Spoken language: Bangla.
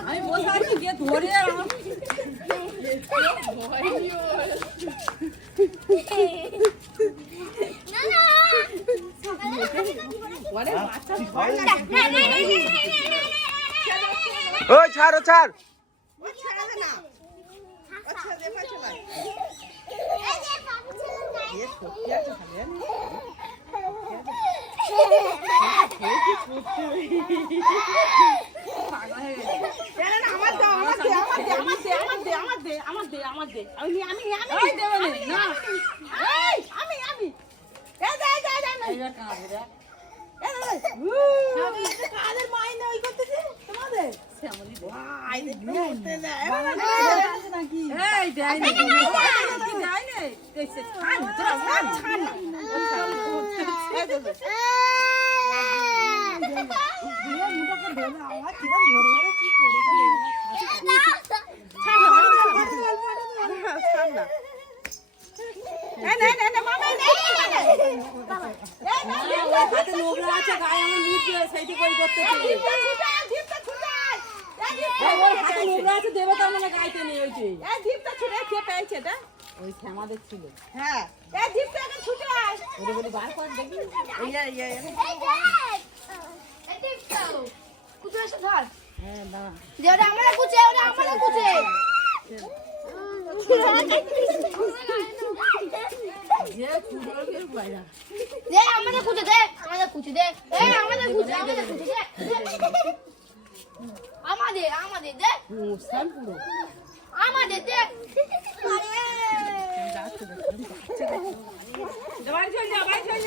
আমি বসে আছি গিয়ে ধরে ওই ছাড় ছাড় দেবতা মানে গাইতে নেই ওই যে জিপটা ছুটে খেয়ে পেয়েছে এটা ওই আমাদের ছিল হ্যাঁ এই জিপটা এখন ছুটে আয় ওরে বলি বার কর দেখি এই জিপটা কুচে এসে ধর হ্যাঁ দাঁড়া যে ওটা আমাদের কুচে যে কুড়ে বাইরা দে আমাদের কুচে দে এই আমাদের কুচে দে আমাদের দে মুসান পুরো আমাদের দে আরে যাচ্ছে বাড়ি চল যা